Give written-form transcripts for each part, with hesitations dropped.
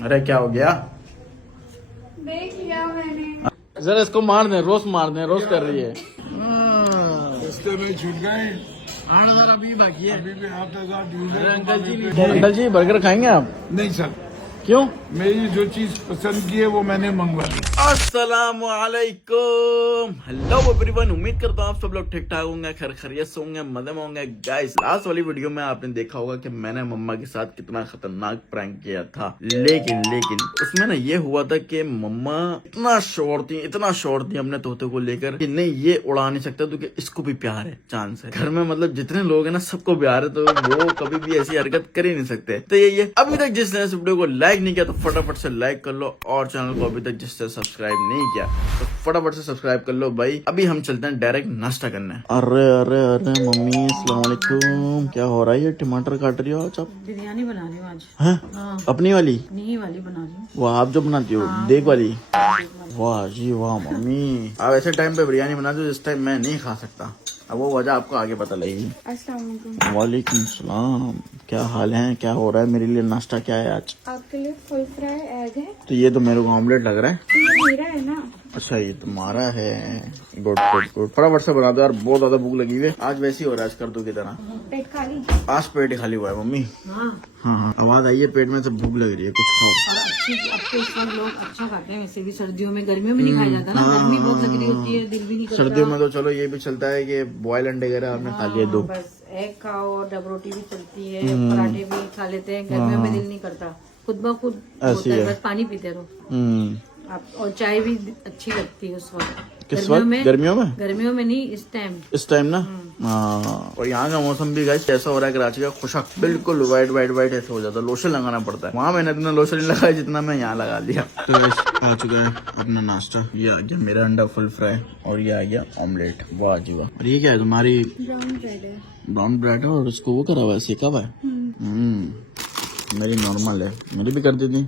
अरे क्या हो गया? देख लिया मैंने। जरा इसको मार दे, रोस्ट मार दे, रोस्ट कर रही है। रास्ते में छूट गए। 8,000 अभी बाकी है। अभी भी 8,000 अरे अंकल जी बर्गर खाएंगे आप? नहीं सर, क्यों? मेरी जो चीज पसंद की है वो मैंने मंगवाई। अस्सलाम वालेकुम, हेलो एवरीवन। उम्मीद करता हूँ आप सब लोग ठीक ठाक होंगे, खैर खैरियत से होंगे, मजे में होंगे। गाइस लास्ट वाली वीडियो में आपने देखा होगा कि मैंने मम्मा के साथ कितना खतरनाक प्रैंक किया था, लेकिन उसमें ना ये हुआ था कि मम्मा इतना शोर थी अपने तोते को लेकर कि नहीं ये उड़ा नहीं सकता, क्योंकि इसको भी प्यार है चांद से। घर में मतलब जितने लोग हैं ना सबको प्यार है, तो वो कभी भी ऐसी हरकत कर ही नहीं सकते। तो ये अभी तक जिसने इस वीडियो को लाइक नहीं किया तो फटाफट से लाइक कर लो, और चैनल को अभी तक जिसने सब्सक्राइब नहीं किया तो फटाफट से सब्सक्राइब कर लो भाई। अभी हम चलते हैं डायरेक्ट नाश्ता करने। अरे मम्मी अस्सलाम वालेकुम, क्या हो रहा है? ये टमाटर काट रही हो आज आप? बिरयानी बना रही हूँ आज। हैं? हाँ। अपनी वाली? नहीं वाली बना रही हूँ। वो आप जो बनाती हो? हाँ। देख वाली? वाह जी वाह मम्मी, आप ऐसे टाइम पे बिरयानी बनाते हो जिस टाइम मैं नहीं खा सकता। अब वो वजह आपको आगे पता लगेगी। अस्सलाम वालेकुम। वालेकुम सलाम, क्या हाल है? क्या हो रहा है? मेरे लिए नाश्ता क्या है आज? आपके लिए फुल फ्राई एग है। तो ये तो मेरे को ऑमलेट लग रहा है। तो ये मेरा है ना। अच्छा ये तुम्हारा है। गुड फटाफट से बना दो यार, बहुत ज्यादा भूख लगी हुई है। आज वैसी हो रहा है कर दो की तरह। पेट खाली? आज पेट ही खाली हुआ है मम्मी। हाँ। हाँ आवाज आई है, पेट में से भूख लग रही है, कुछ खाओ। और अच्छी अब तो इस वक्त लोग अच्छा खाते हैं, वैसे भी सर्दियों में, गर्मियों में नहीं खाया जाता ना। गर्मी बहुत लग रही होती है, दिल भी नहीं करता। सर्दियों में तो चलो ये भी चलता है कि बॉयल अंडे वगैरह आपने खा लिए दो। बस एग खाओ, डब रोटी भी चलती है, पराठे भी खा लेते हैं। गर्मियों में दिल नहीं करता, खुद ब खुद होता है, बस पानी पीते रहो आप। और चाय भी अच्छी लगती है उस वक्त। किस वक्त? गर्मियों में नहीं, इस टाइम ना। हाँ, और यहाँ का मौसम भी गाइस ऐसा हो रहा है, कराची का खुशक बिल्कुल वाइट ऐसा हो जाता है, लोशन लगाना पड़ता है। वहाँ मैंने इतना लोशन नहीं लगाया जितना मैं यहाँ लगा लिया। तो आ चुका है अपना नाश्ता, ये आ गया मेरा अंडा फुल फ्राई, और ये आ गया ऑमलेट। वाह जी वाह। और ये क्या है तुम्हारी? ब्राउन ब्रेड है। ब्राउन ब्रेड है, और उसको वो करा हुआ है, सेका हुआ है। मेरी नॉर्मल है, मेरी भी कर दी थी।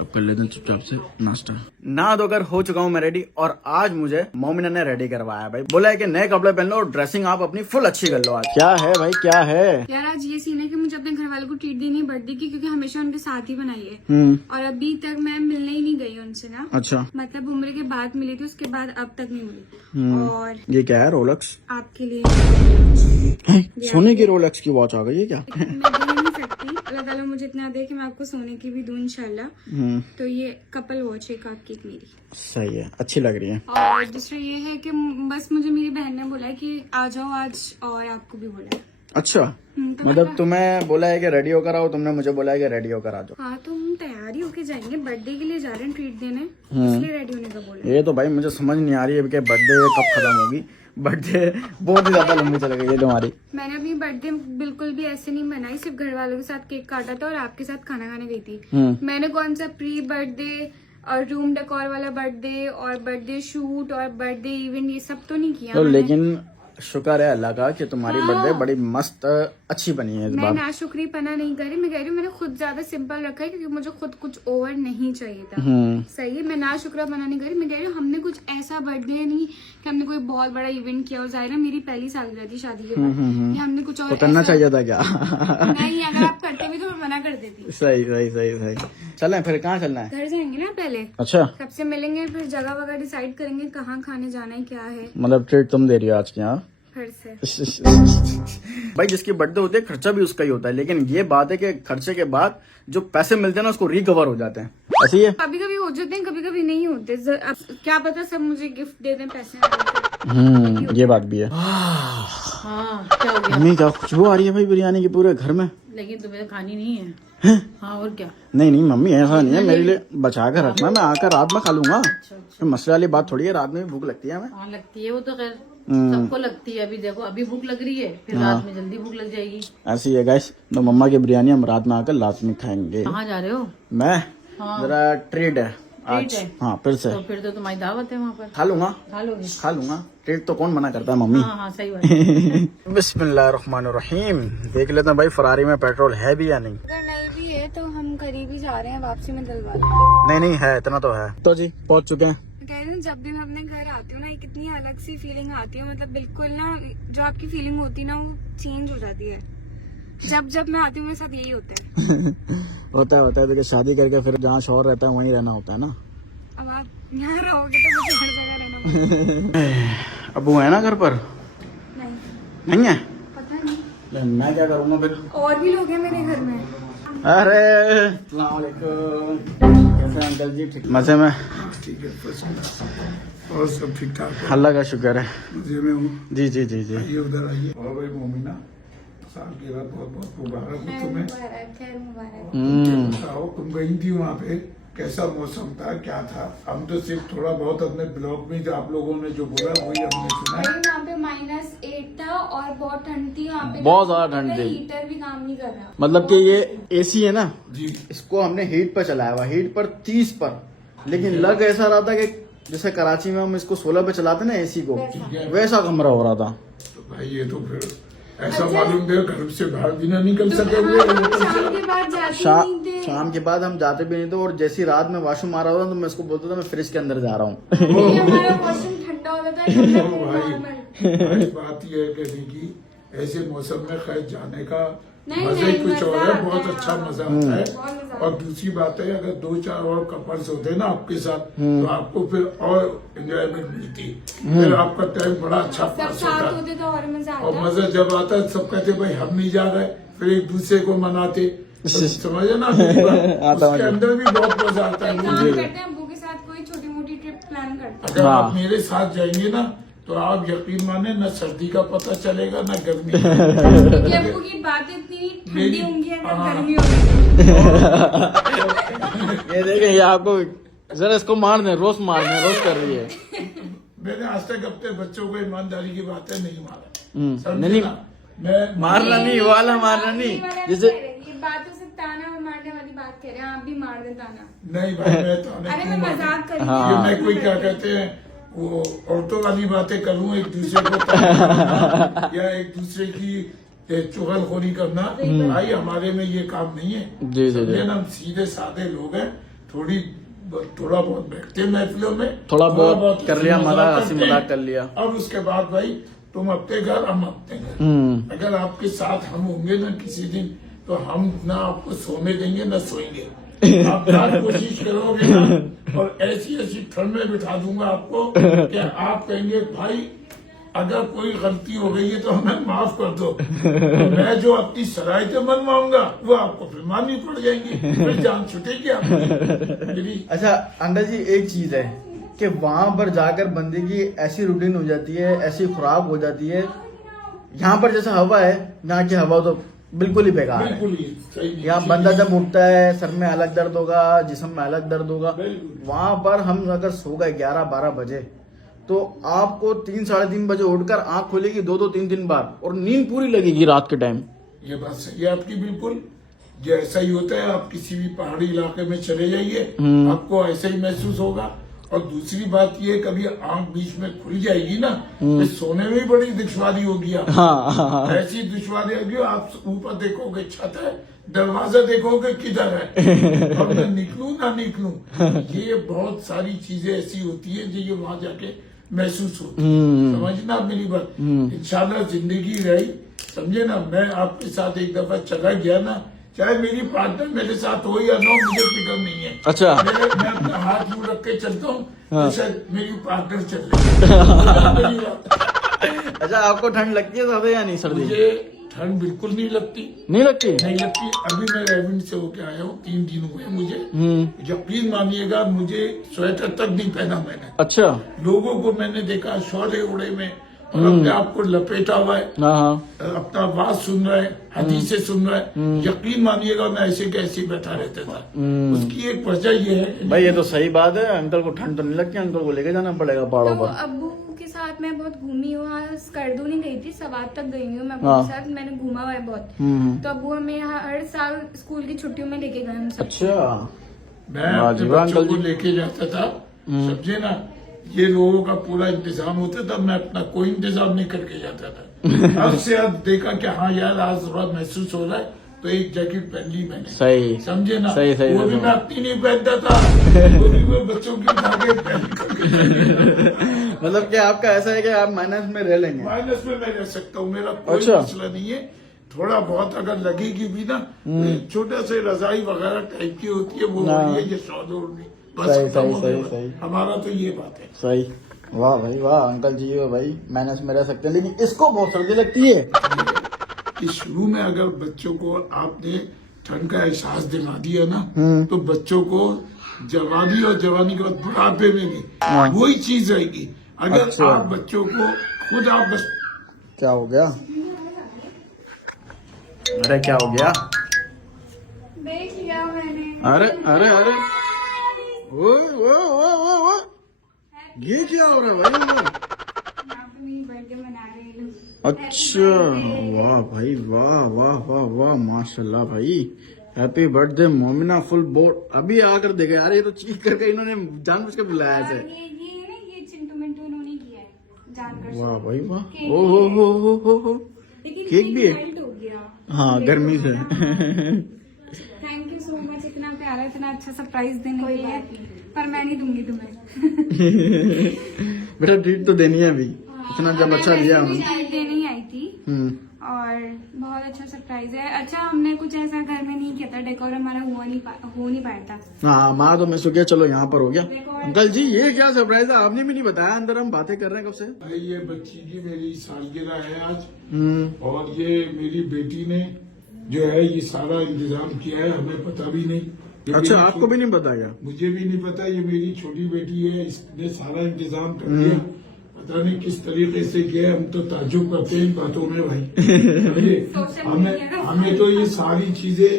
अब कर लेते हैं चुपचाप से नाश्ता। नहा धोकर हो चुका हूँ मैं रेडी, और आज मुझे मोमिना ने रेडी करवाया भाई। बोला है कि नए कपड़े पहन लो और ड्रेसिंग आप अपनी फुल अच्छी कर लो। आज क्या है भाई, क्या है? यार आज ये सीन है कि मुझे अपने घर वालों को ट्रीट देनी बर्थडे की, क्योंकि हमेशा उनके साथ ही बनाई है, और अभी तक मैं मिलने ही नहीं गई उनसे ना। अच्छा, मतलब उम्र के बाद मिली थी, उसके बाद अब तक नहीं मिली। और ये क्या है? रोलेक्स आपके लिए सोने की रोलेक्स की वॉच आ गई है क्या? मैं दे नहीं सकती, अल्लाह ताला मुझे इतना दे कि मैं आपको सोने की भी दूं इंशाल्लाह। तो ये कपल वॉच है, एक आपकी एक मेरी। सही है, अच्छी लग रही है। और दूसरा ये है कि बस मुझे मेरी बहन ने बोला है कि आ जाओ आज, और आपको भी बोला है। अच्छा, तो मतलब तुम्हें बोला है कि रेडी होकर आओ, तुमने मुझे बोला है कि रेडी होकर आ जाओ। हाँ, तो हम तैयारी होके जाएंगे, बर्थडे के लिए जा रहे हैं ट्रीट देने, इसलिए रेडी होने का बोला। ये तो भाई मुझे समझ नहीं आ रही है कि बर्थडे कब खत्म होगी। बर्थडे बहुत ही ज्यादा लंबी चल गई है तुम्हारी। मैंने अपनी बर्थडे बिल्कुल भी ऐसे नहीं मनाई, सिर्फ घर वालों के साथ केक काटा था और आपके साथ खाना खाने गई थी। मैंने कौन सा प्री बर्थडे और रूम डेकोर वाला बर्थडे और बर्थडे शूट और बर्थडे इवेंट ये सब तो नहीं किया। तो लेकिन शुक्र है अल्लाह का कि तुम्हारी बर्थडे बड़ी मस्त अच्छी बनी है इस मैं बार। ना शुक्री पना नहीं करी, मैं कह रही हूँ मैंने खुद ज्यादा सिंपल रखा है, क्योंकि मुझे खुद कुछ ओवर नहीं चाहिए था। सही है, मैं ना शुक्र पना नहीं करी। मैं कह रही हूँ हमने कुछ ऐसा बर्थडे नहीं कि हमने कोई बहुत बड़ा इवेंट किया हो। जाहिर मेरी पहली सालगिरह थी शादी के बाद, हमने कुछ और करना चाहिए था क्या? नहीं, अगर आप करते भी तो मैं मना कर देती। सही। चलें फिर, कहाँ चलना है? घर जाएंगे ना पहले। अच्छा, सबसे मिलेंगे, फिर जगह वगैरह डिसाइड करेंगे कहाँ खाने जाना है, क्या है। मतलब ट्रीट तुम दे रही हो आज के यहाँ? फिर से भाई जिसकी बर्थडे होती है खर्चा भी उसका ही होता है, लेकिन ये बात है कि खर्चे के बाद जो पैसे मिलते हैं ना उसको रिकवर हो जाते हैं। ऐसी है, कभी कभी हो जाते हैं, कभी कभी नहीं होते। अब क्या पता सब मुझे गिफ्ट दे दें पैसे। ये बात भी है। हाँ, क्या हो गया? मम्मी क्या खुशबू आ रही है भाई बिरयानी की पूरे घर में। लेकिन तुम्हें खानी नहीं है। हाँ, और क्या? नहीं मम्मी ऐसा नहीं है, मेरे लिए बचा कर रखना, मैं आकर रात में खा लूंगा। मसले वाली बात थोड़ी है, रात में भी भूख लगती है हमें। हाँ लगती है, वो तो खैर सबको लगती है। अभी देखो, अभी भूख लग रही है, फिर रात में जल्दी भूख लग जाएगी। ऐसी है गाइस, तो मम्मा की बिरयानी हम रात में आकर लाजमी खाएंगे। कहाँ जा रहे हो? मैं जरा ट्रीट है आज। हाँ फिर से। तो फिर तो तुम्हारी दावत है वहाँ पर, खा लूंगा। खा लोगे? ट्रीट तो कौन मना करता है मम्मी। हाँ सही बात है। बिस्मिल्लाहिर्रहमानिर्रहीम। देख लेते हैं भाई फरारी में पेट्रोल है भी या नहीं। अगर नहीं भी है तो हम करीब ही जा रहे हैं, वापसी में डलवा। नहीं है, इतना तो है। तो जी पहुंच चुके हैं। कह रही हूँ जब भी मैं अपने घर आती हूँ ना, एक इतनी अलग सी फीलिंग आती है, मतलब बिल्कुल ना जो आपकी फीलिंग होती है ना वो चेंज हो जाती है। जब जब मैं आती हूँ मेरे साथ यही होता है। होता है देखिए, शादी करके फिर जहाँ शौहर रहता है वहीं रहना होता है ना। अब आप यहाँ रहोगे तो मुझे हर जगह रहना पड़ेगा। अब वो है ना घर पर? नहीं नहीं है? पता नहीं, मैं क्या करूँगा फिर? और भी लोग हैं मेरे घर में। अरे अस्सलाम वालेकुम, कैसे हैं अंकल जी? ठीक मजे में? ठीक है, फर्स्ट क्लास। और सब ठीक ठाक है? अल्लाह का शुक्र है। मजे में हूँ। जी जी जी जी। आइए उधर आइए। और भाई मोमिना, साल की रात बहुत बहुत मुबारक हो तुम्हें। खैर मुबारक। बताओ, तुम गई थी वहाँ पे, कैसा मौसम था, क्या था? हम तो सिर्फ थोड़ा बहुत अपने ब्लॉग में जो आप लोगों ने जो बोला वही हमने सुना है। वहाँ पे -8 था और बहुत ठंड थी वहाँ पे। बहुत ज्यादा ठंड थी। हीटर भी काम नहीं कर रहा। मतलब कि ये एसी है ना जी, इसको हमने हीट पर चलाया हुआ, हीट पर 30 पर, लेकिन लग ऐसा रहा था कि जैसे कराची में हम इसको 16 पे चलाते ना एसी को, वैसा कमरा हो रहा था। तो भाई ये तो फिर ऐसा मालूम दे घर से बाहर भी ना निकल सके हुए। शाम के बाद जाते नहीं थे। शाम के बाद हम जाते भी नहीं थे, और जैसी रात में वॉशरूम आ रहा होता तो मैं इसको बोलता था मैं फ्रिज के अंदर जा रहा हूँ। नहीं, हमारा वॉशरूम ठंडा होता था, ठंडा भाई बात यह है कहने की, ऐसे मौसम में खैर जाने का नहीं, मजा ही नहीं, कुछ और मजा है, आता बहुत है। अच्छा मजा बहुत आता मजा है। आता और दूसरी बात है, अगर 2-4 और कपल्स होते ना आपके साथ तो आपको फिर और एंजॉयमेंट मिलती, फिर आपका टाइम बड़ा अच्छा सब पास साथ होता। होते तो और मजा और आता। मजा जब आता है सब कहते भाई हम नहीं जा रहे, फिर एक दूसरे को मनाते, समझे ना मेरी बात? उसके अंदर भी बहुत मजा आता है काम मुझे। करते हैं अब्बू के साथ, कोई छोटी मोटी ट्रिप प्लान करते अगर आप मेरे साथ जाएंगे ना तो आप यकीन माने न सर्दी का पता चलेगा न गर्मी का। हैं। क्योंकि अब्बू की बातें इतनी ठंडी होंगी अगर हाँ। गर्मी होगी। ये देखें, ये आपको जरा इसको मार दें, रोस्ट मार दें, रोस्ट कर रही है। मैंने आज तक अपने बच्चों को ईमानदारी की बातें नहीं मारा, नहीं समझे ना? मैं मारना नहीं, वाला मारना नहीं, जैसे ये बातों से ताना मारने वाली बात कह रहे हैं, आप भी मार दे ताना। नहीं भाई, मैं तो अरे मैं मजाक कर रही हाँ। ये हूँ। मैं कोई क्या कहते हैं वो औरतों वाली बातें करूं, एक दूसरे को करना, या एक दूसरे की चुगलखोरी करना, भाई हमारे में ये काम नहीं है। जी, जी, जी। समझे ना, हम सीधे साधे लोग हैं। थोड़ा बहुत बैठते हैं महफिलों में, थोड़ा बहुत कर लिया, मजाक हंसी करते मजाक हैं। कर लिया। और उसके बाद भाई तुम अपने घर, हम अपने घर। अगर आपके साथ हम होंगे ना किसी दिन, तो हम ना आपको सोने देंगे ना सोएंगे। आप क्या कोशिश करोगे ना, और ऐसी ऐसी ठंड में बिठा दूंगा आपको कि आप कहेंगे भाई अगर कोई गलती हो गई है तो हमें माफ कर दो। तो मैं जो अपनी शराइतें मनवाऊंगा वो आपको फिर माननी पड़ जाएंगी, फिर जान छुटेगी आपकी मेरी। अच्छा अंकल जी, एक चीज है कि वहां पर जाकर बंदे की ऐसी रूटीन हो जाती है, ऐसी खुराक हो जाती है। यहाँ पर जैसे हवा है, यहाँ की हवा तो बिल्कुल ही बेकार है। बिल्कुल ही सही नहीं। यहाँ बंदा जब उठता है सर में अलग दर्द होगा, जिस्म में अलग दर्द होगा। बिल्कुल। वहां पर हम अगर सो गए 11-12 बजे तो आपको 3-3:30 बजे उठकर आंख खुलेगी 2-2, 3 बाद, और नींद पूरी लगेगी रात के टाइम। ये बात सही है आपकी बिल्कुल। ये ऐसा ही होता है, आप किसी भी पहाड़ी इलाके में चले जाइए, आपको ऐसा ही महसूस होगा। और दूसरी बात ये, कभी आंख बीच में खुल जाएगी ना तो सोने में भी बड़ी दुश्वारी होगी आपको। हाँ। ऐसी दुश्वारी होगी, आप ऊपर देखोगे छत है, दरवाजा देखोगे किधर है, और मैं निकलूं ना निकलूं। ये बहुत सारी चीजें ऐसी होती है जो वहां जाके महसूस होती है। समझना मेरी बात। इंशाल्लाह जिंदगी रही, समझे ना। मैं आपके साथ एक दफा चला गया ना, चाहे मेरी पार्टनर मेरे साथ हो या ना हो, मुझे फिक्र नहीं है। अच्छा। मैं अपना हाथ मुंह रख के चलता हूँ, जैसे मेरी पार्टनर चल रही है। अच्छा, आपको ठंड लगती है ज्यादा या नहीं सर्दी? मुझे ठंड बिल्कुल नहीं लगती, नहीं लगती? नहीं लगती। अभी मैं रेविन से होके आया हूँ, 3 दिन हुए मुझे। यकीन मानिएगा, मुझे स्वेटर तक नहीं पहना मैंने। अच्छा। लोगों को मैंने देखा शौले उड़े में, और अपने आप को लपेटा हुआ है, हाँ। अपना बात सुन रहा है, हदीसें सुन रहा है। यकीन मानिएगा मैं ऐसे कैसे बैठा रहता था। उसकी एक वजह ये है भाई ये तो सही बात है, अंकल को ठंड तो नहीं लगती, अंकल को लेके जाना पड़ेगा पहाड़ों तो पर। अब्बू के साथ मैं बहुत घूमी हूँ, स्कर्दू नहीं गई थी, सवात तक गई हूँ मैं अब्बू के साथ। मैंने घूमा हुआ है बहुत। तो अब्बू हमें हर साल स्कूल की छुट्टियों में लेके गए हम सब। अच्छा। मैं अपने बच्चों को लेके जाता था, समझे ना। ये लोगों का पूरा इंतजाम होता था, मैं अपना कोई इंतजाम नहीं करके जाता था। अब से अब देखा कि हाँ यार आज थोड़ा महसूस हो रहा है, तो एक जैकेट पहन ली मैंने। सही। समझे ना। सही, सही, वो भी सही। मैं अपनी नहीं पहनता था, वो भी मैं बच्चों की उठा के पहन करके। मतलब कि आपका ऐसा है कि आप माइनस में रह लेंगे? माइनस में मैं रह सकता हूँ, मेरा कोई अच्छा। मसला नहीं है। थोड़ा बहुत अगर लगेगी भी ना, छोटा से रजाई वगैरह टाइप की होती है, वो हाँ। हो रही है, ये 100-2 नहीं, बस सही, खत्म सही, हो सही, गया। सही। हमारा तो ये बात है। सही। वाह भाई वाह, अंकल जी हो भाई, मैनेज में रह सकते हैं, लेकिन इसको बहुत सर्दी लगती है। कि शुरू में अगर बच्चों को आपने ठंड का एहसास दिला दिया ना, तो बच्चों को जवानी और जवानी के बाद बुढ़ापे में भी वही चीज रहेगी। अगर अच्छा। आप बच्चों को खुद आप बस क्या हो गया? अरे क्या हो गया? देख लिया मैंने। अरे अरे अरे, वो ये क्या हो रहा है भाई? यहाँ पे मेरी बर्थडे मना रहे हैं लोग। अच्छा, वाह भाई वाह वाह वाह वाह, माशाल्लाह भाई, happy birthday Momina full board. अभी आकर देखे यार, ये तो चीख करके इन्होंने जानबूझ के बुलाया और है। ये है ना, ये चिंटू मिंटू इन्होंने किया है जानकर। वाह भाई वाह, केक ओ हो, लेकिन केक भी है? मेल्ट हो गया। हाँ, गर्मी से। थैंक यू सो मच, इतना प्यारा इतना अच्छा सरप्राइज देने के लिए, पर मैं नहीं दूंगी तुम्हें। बेटा ट्रीट तो देनी है अभी, इतना जब अच्छा लिया मैं हमने। ट्रीट देने ही आई थी और बहुत अच्छा सरप्राइज है। अच्छा, हमने कुछ ऐसा घर में नहीं किया था, डेकोर हमारा हो नहीं पाया था। हाँ, हमारा तो मैं सो गया, चलो यहाँ पर हो गया। अंकल जी ये क्या सरप्राइज है, आपने भी नहीं बताया? अंदर हम बातें कर रहे हैं कब से। ये बच्ची की मेरी सालगिरह है आज, और ये मेरी बेटी ने जो है ये सारा इंतजाम किया है, हमें पता भी नहीं। ये अच्छा, मेरी आपको भी नहीं पता क्या? मुझे भी नहीं पता, ये मेरी छोटी बेटी है, इसने सारा इंतजाम कर दिया। पता नहीं किस तरीके से किया है, हम तो ताज्जुब करते हैं इन बातों में भाई। हमें तो ये सारी चीजें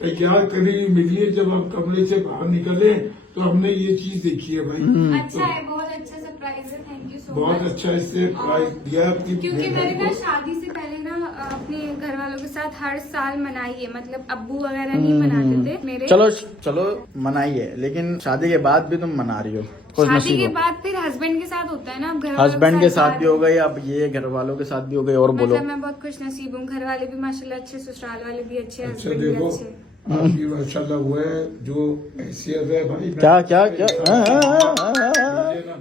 तैयार करी हुई मिली है, जब हम कमरे से बाहर निकले तो हमने ये चीज देखी है भाई। अच्छा है, बहुत अच्छा सरप्राइज है, थैंक यू सो मच। बहुत अच्छा इससे प्राइज दिया आपकी क्योंकि मैंने बेटी ना को। शादी से पहले ना अपने घर वालों के साथ हर साल मनाई है, मतलब अब्बू वगैरह नहीं मनाते थे मेरे। चलो चलो मनाइए, लेकिन शादी के बाद भी तुम मना रही हो, कुछ शादी नसीब के हो। बाद फिर हस्बैंड के साथ होता है ना, अब घर वालों हस्बैंड के साथ भी हो बाद- गई, अब ये घर वालों के साथ भी हो गई, और बोलो। मतलब मैं बहुत खुश नसीब हूँ, घर वाले भी माशाल्लाह अच्छे, ससुराल वाले भी अच्छे, अच्छा हस्बैंड भी देखो, अच्छे। आपकी माशाल्लाह हुआ है जो हैसियत है भाई। क्या क्या क्या? मुझे ना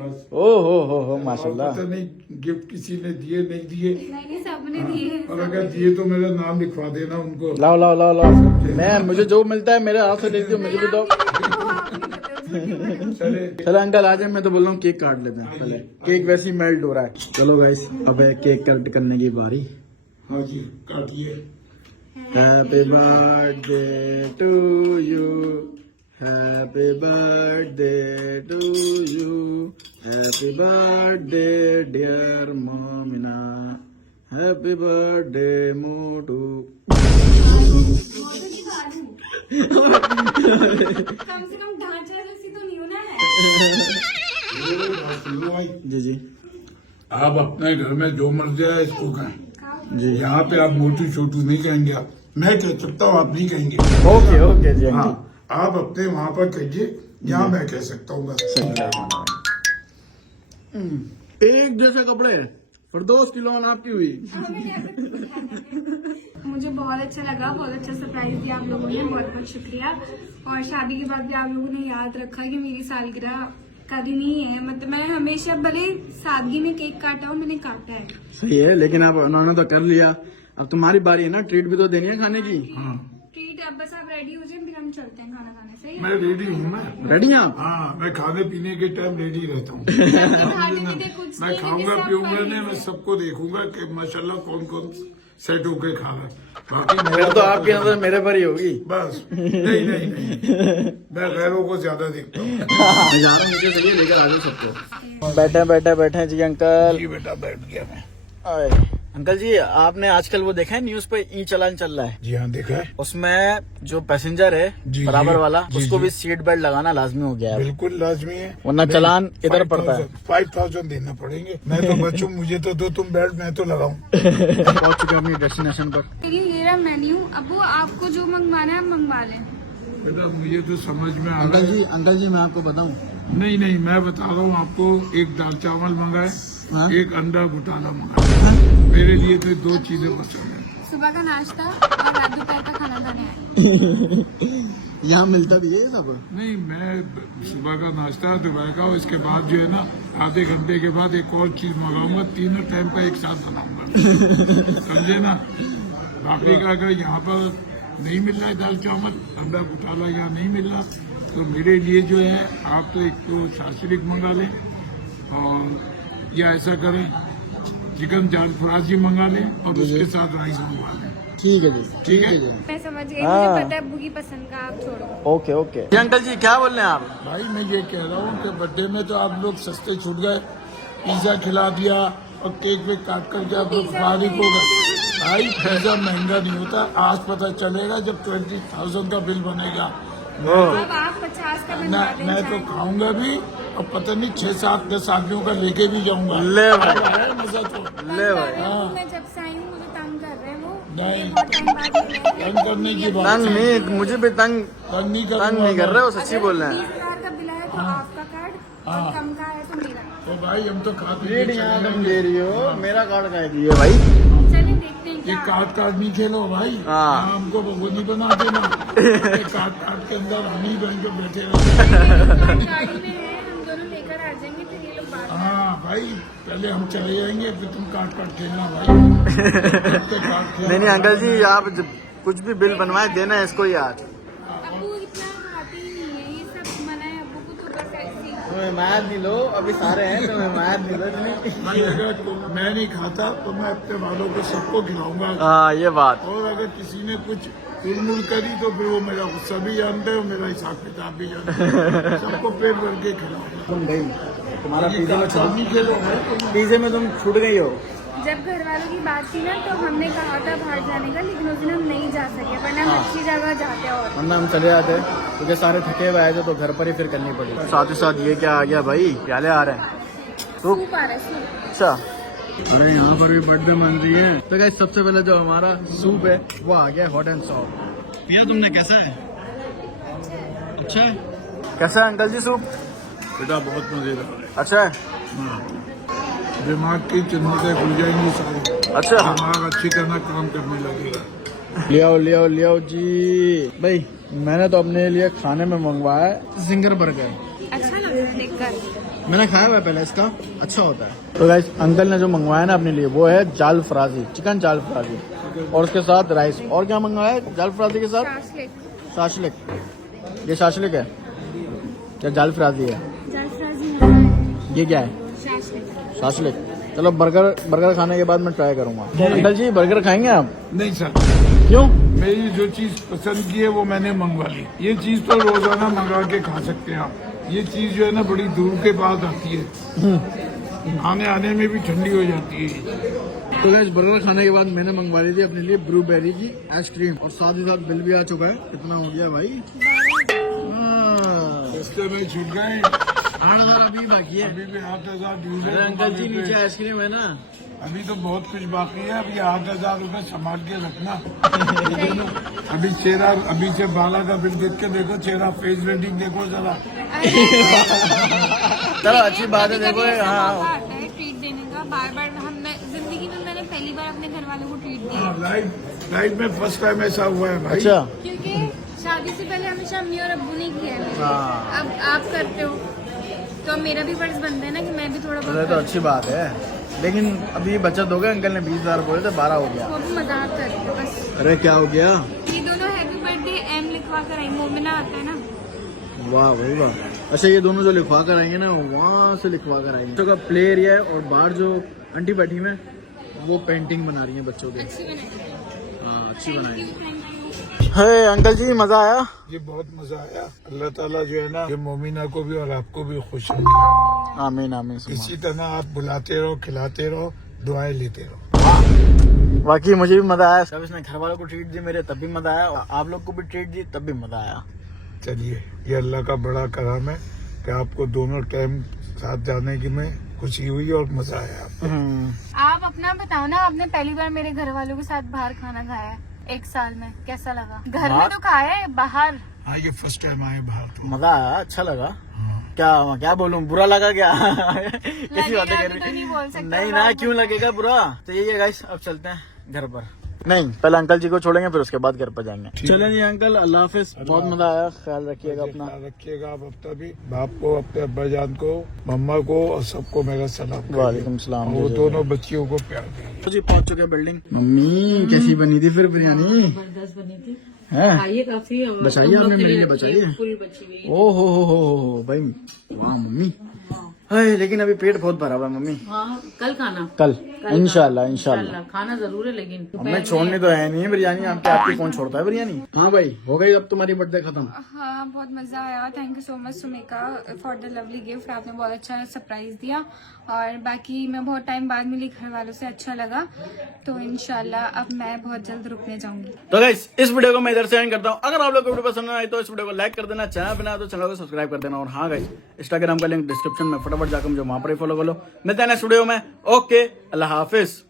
बस ओ हो माशाल्लाह। पता नहीं गिफ्ट किसी ने दिए नहीं दिए, नहीं सबने दिए हैं, और अगर दिए तो मेरा नाम लिखवा देना उनको। लाओ लाओ लाओ लाओ, मैं मुझे जो मिलता है मेरे हाथ से देती हूँ, मुझे भी दो। चले चलो अंकल आ जाए, मैं तो बोल रहा हूँ केक काट लेते हैं पहले, केक वैसे ही मेल्ट हो रहा है। चलो गाइस, अब है केक कट करने की बारी। हाँ जी, काटिए। Happy birthday to you, happy birthday to you, happy birthday dear Momina, happy birthday मोटू। कम से कम ढांचा जैसी तो नहीं होना है। जी जी आप अपने घर में जो मर्जी है इसको कहें, जी, यहाँ पे आप मोटू छोटू नहीं कहेंगे। आप मैं कह सकता हूँ, आप नहीं कहेंगे। ओके ओके जी हाँ, अंकल। आप अपने वहाँ पर कहिए, यहाँ मैं कह सकता हूँ बस। एक जैसे कपड़े, फिरदौस की लोन आपकी हुई। मुझे बहुत अच्छा लगा, बहुत अच्छा सरप्राइज दिया आप लोगों ने, बहुत बहुत शुक्रिया। और शादी के बाद भी आप लोगों ने याद रखा कि मेरी सालगिरह कभी नहीं है, मतलब मैं हमेशा भले सादगी में केक काटा हूँ, मैंने काटा है। सही है, लेकिन अब उन्होंने तो कर लिया, अब तुम्हारी बारी है ना, ट्रीट भी तो देनी है खाने की। हाँ, ट्रीट अब बस आप रेडी हो जाए, फिर हम चलते हैं खाना खाने। सही है? मैं रेडी हूँ। मैं रेडी हैं आप? हाँ, मैं खाने पीने के टाइम रेडी रहता हूँ। खाने पीने कुछ मैं नहीं, खाऊंगा सब पीऊंगा फर्क नहीं, है। मैं सबको देखूंगा कि माशाल्लाह कौन कौन सेट होके खा रहा है। बाकी फिर मेरा तो आपकी नजर मेरे पर ही होगी। बस नहीं, मैं गैरों को ज्यादा देखता हूँ। नीचे से लेकर आ जाओ सबको। बैठे बैठे जी अंकल। जी बेटा, बैठ गया मैं। आए। अंकल जी, आपने आजकल वो देखा है न्यूज पे, ई चालान चल रहा है, जी हाँ, देखा है। उसमें जो पैसेंजर है जी, बराबर जी, वाला, जी, उसको जी। भी सीट बेल्ट लगाना लाजमी हो गया है, बिल्कुल लाजमी है, वरना चालान इधर पड़ता है। 5000 देना पड़ेंगे। मैं तो बच्चों, मुझे तो दो तुम बेल्ट, मैं तो लगाऊं। पहुंच चुके हैं अपनी डेस्टिनेशन पर। लेकिन ये रहा मेन्यू, अब वो आपको जो मंगवाना है आप मंगवा लें। बेटा मुझे तो समझ में आ रहा अंकल है। जी मैं आपको बताऊं, नहीं, मैं बता रहा हूँ आपको, एक दाल चावल मंगाए, हाँ? एक अंडा घोटाला मंगाए। मेरे लिए तो दो चीजें पसंद है। सुबह का नाश्ता और रात दोपहर का खाना खाने आए। यहाँ मिलता भी है सब। नहीं, मैं सुबह का नाश्ता दोपहर का, इसके बाद जो है ना आधे घंटे के बाद एक और चीज मंगाऊंगा, तीनों टाइम पर एक साथ बनाऊंगा। समझे ना? बाकी का अगर यहाँ पर नहीं मिल रहा है दाल चावल, अंडा घोटाला यहाँ नहीं मिल रहा, तो मेरे लिए जो है आप तो एक तो शास्त्रिक मंगा लें, और या ऐसा करें चिकन जाल फ्राजी मंगा लें और उसके साथ राइस मंगवा लें। ठीक है जी, ठीक है मैं समझ गई, मुझे पता है अब्बू की पसंद का, आप छोड़ो। Okay okay. जी अंकल जी क्या बोल रहे हैं आप? भाई मैं ये कह रहा हूँ कि बर्थडे में तो आप लोग सस्ते छूट गए, पिज्जा खिला दिया और केक वेक काट करके आप लोग फारिग हो गए। भाई पिज्जा महंगा नहीं होता, आज पता चलेगा जब 20,000 का बिल बनेगा। अब आप 50 का बनवा दें मैं तो चाहे। खाऊंगा भी और पता नहीं 6, 7, 10 आदमियों का लेके भी जाऊंगा। ले भाई, अब आया मजा तो। ले भाई। हाँ। मैं जब से आई हूँ मुझे तंग कर रहे हैं वो। नहीं। ये बहुत टाइम बाद मिले हैं। तंग करने की बात तंग नहीं, मुझे भी तंग नहीं नहीं कर रहे, वो सच्ची बोल रहे हैं। 20,000 का बिल आया तो आपका कार्ड और कम का है तो मेरा। तो भाई हम तो खा पी रेट के यहाँ चले तुम जाएंगे। दे रही हो, मेरा कार्ड का दिए भाई। चलिए देखते हैं ये क्या। काट नहीं खेलो भाई। हाँ। यहाँ हमको भगवती बना देना। ये काट के अंदर हम ही बन के बैठे रहे। गाड़ी में है, हम दोनों लेकर आ जाएंगे फिर ये लोग बात। हाँ भाई पहले हम चले जाएंगे फिर तुम काट खेलना भाई। नहीं नहीं अंकल जी, आप कुछ भी बिल बनवाए देना है इसको ही आज। अब्बू इतना खाते ही नहीं है, ये सब मना है अब्बू को, तो बस ऐसे ही। तुम हिमायत नहीं लो, अभी सारे हैं, तुम हिमायत नहीं लो इतनी। भाई अगर मैं नहीं खाता तो मैं अपने वालों को सबको खिलाऊंगा। हाँ ये बात। और अगर किसी ने कुछ तुलमुल करी तो फिर वो मेरा गुस्सा भी जानते हो, मेरा हिसाब किताब भी जानते हो। सबको पेट भर के खिलाऊंगा। तुम गई, तुम्हारा ये पिज्जे में काट नहीं खेलो भाई तुम। पिज्जे में तुम छूट गई हो। जब घर वालों की बात थी ना तो हमने कहा था बाहर जाने का, लेकिन उस दिन हम नहीं जा सके, वरना हम अच्छी जगह जाते हैं। और वरना हम चले जाते क्योंकि सारे थके हुए आए थे तो घर पर ही फिर करनी पड़ी। साथ ही साथ ये क्या आ गया भाई, प्याले आ रहे हैं। सूप आ रहा है, सूप। अच्छा, अरे यहाँ पर भी बर्थडे मन रही है। तो गाइस सबसे पहले जो हमारा सूप है वो आ गया हॉट एंड सॉफ्ट। पिया तुमने, कैसा है? अच्छा है। कैसा है अंकल जी सूप? बेटा बहुत मजेदार है। अच्छा है। दिमाग की चिन्हतें खुल जाएंगी सारी। अच्छा, दिमाग अच्छी तरह काम करने लगेगा। ले आओ जी। भाई मैंने तो अपने लिए खाने में मंगवाया है जिंगर बर्गर। अच्छा लग रहा है देखकर। मैंने खाया हुआ है पहले, इसका अच्छा होता है। तो गाइस अंकल ने जो मंगवाया ना अपने लिए वो है जाल फ्राजी, चिकन जाल फ्राजी, और उसके साथ राइस। और क्या मंगवाया है जाल फ्राजी के साथ? शाशलिक। शाशलिक। ये शाशलिक है या जाल फ्राजी है? जालफ्राजी है। ये क्या है? शाशलिक। शाशलिक। चलो बर्गर खाने के बाद मैं ट्राई करूंगा। अंकल जी बर्गर खाएंगे आप? नहीं सर, क्यों? मेरी जो चीज पसंद की है वो मैंने मंगवा ली। ये चीज तो रोजाना मंगा के खा सकते हैं आप। ये चीज जो है ना बड़ी दूर के बाद आती है, आने में भी ठंडी हो जाती है। तो गाइस बर्गर खाने के बाद मैंने मंगवा ली थी अपने लिए ब्लूबेरी की आइसक्रीम, और साथ ही साथ बिल भी आ चुका है। कितना हो गया भाई? रस्ते में छूट गए। 8,000 अभी बाकी है। अभी भी 8,000 ड्यूज है। अरे अंकल जी नीचे आइसक्रीम है ना। अभी तो बहुत कुछ बाकी है। अभी 8,000 रुपए संभाल के रखना। अभी चेहरा, अभी से बाला का बिल देख के देखो, चेहरा फेस रेटिंग देखो जरा। चलो अच्छी बात है। देखो हाँ, ट्रीट देने का बार बार हमने जिंदगी में, मैंने पहली बार अपने घर वालों को ट्रीट दिया। लाइफ में फर्स्ट टाइम ऐसा हुआ है भाई। अच्छा क्योंकि शादी से पहले हमेशा अम्मी और अब्बू ने किया है मेरे। हाँ। अब आप करते हो तो मेरा भी फर्ज बनता है ना कि मैं भी थोड़ा तो, बहुत तो अच्छी बात है। लेकिन अभी बचत हो गया। अंकल ने 20,000 बोले थे, 12 हो गया। वो भी मजाक कर रही हूँ बस। अरे क्या हो गया? ये दोनों हैप्पी बर्थडे एम लिखवा कर आई, मोमिना आता है ना। वाह भाई वाह। अच्छा ये दोनों जो लिखवा कर आएंगे ना वहाँ से लिखवा कर आएंगे। बच्चों का प्ले एरिया है और बाहर जो आंटी बैठी में वो पेंटिंग बना रही है बच्चों की। अच्छी बनाई। हाँ अच्छी बनाई। Thank you. है अंकल जी मजा आया? ये बहुत मजा आया। अल्लाह ताला जो है ना ये मोमिना को भी और आपको भी खुश रखे। आमीन आमीन। इसी तरह आप बुलाते रहो, खिलाते रहो, दुआएं लेते रहो। बाकी मुझे भी मजा आया। जब इसने घर वालों को ट्रीट दी मेरे तब भी मजा आया, और आप लोग को भी ट्रीट दी तब भी मजा आया। चलिए ये अल्लाह का बड़ा करम है कि आपको दोनों टाइम साथ जाने की में खुशी हुई और मजा आया आपको। आप अपना बताओ ना, आपने पहली बार मेरे घर वालों के साथ बाहर खाना खाया है 1 साल में, कैसा लगा? घर में तो खाया है, बाहर हाँ ये फर्स्ट टाइम आए बाहर तो। मजा आया, अच्छा लगा। क्या बोलूं, बुरा लगा क्या? कैसी बातें कर तो नहीं रही? बोल सकते नहीं ना, क्यों लगेगा बुरा? तो यही है गाइस, अब चलते हैं घर पर। नहीं, पहले अंकल जी को छोड़ेंगे फिर उसके बाद घर पर जाएंगे। चलें जी अंकल, अल्लाह हाफिज, बहुत मजा आया, ख्याल रखिएगा अपना। रखिएगा आप अपना भी, बाप को, अपने अब्बाजान को, मम्मा को और सबको मेरा सलाम। वालेकुम सलाम। वो दोनों बच्चियों को प्यार दें। तो जी पहुंच चुके बिल्डिंग। मम्मी कैसी बनी थी फिर बिरयानी? जबरदस्त बनी थी, है खाइए काफी। और बचाइए हम लोग आपने के मेरे लिए लिए, बचाइए। पूरी बची हुई है। ओ हो भाई, वाह मम्मी। हाय, लेकिन अभी पेट बहुत भरा हुआ है मम्मी। हाँ, कल खाना, कल इंशाल्लाह इंशाल्लाह खाना जरूर है, लेकिन हमें छोड़नी तो है नहीं है बिरयानी, आपकी कौन छोड़ता है बिरयानी। हाँ भाई, हो गई अब तुम्हारी बर्थडे खत्म। हाँ, बहुत मज़ा आया। Thank you so much Sumika for the lovely gift. आपने बहुत अच्छा सरप्राइज दिया और बाकी मैं बहुत टाइम बाद मिली घर वालों से, अच्छा लगा। तो इंशाल्लाह अब मैं बहुत जल्द रुकने जाऊंगी। तो गाइस, इस वीडियो को मैं इधर से एंड करता हूँ। अगर आप लोग को वीडियो पसंद आए तो इस वीडियो को लाइक कर देना, चैनल पे नया तो चैनल को सब्सक्राइब कर देना। और हाँ गाइस, इंस्टाग्राम का लिंक डिस्क्रिप्शन में, फटाफट जाकर मुझे वहां पर ही फॉलो कर लो। मिलते हैं नेक्स्ट वीडियो में। ओके, अल्लाह हाफिज।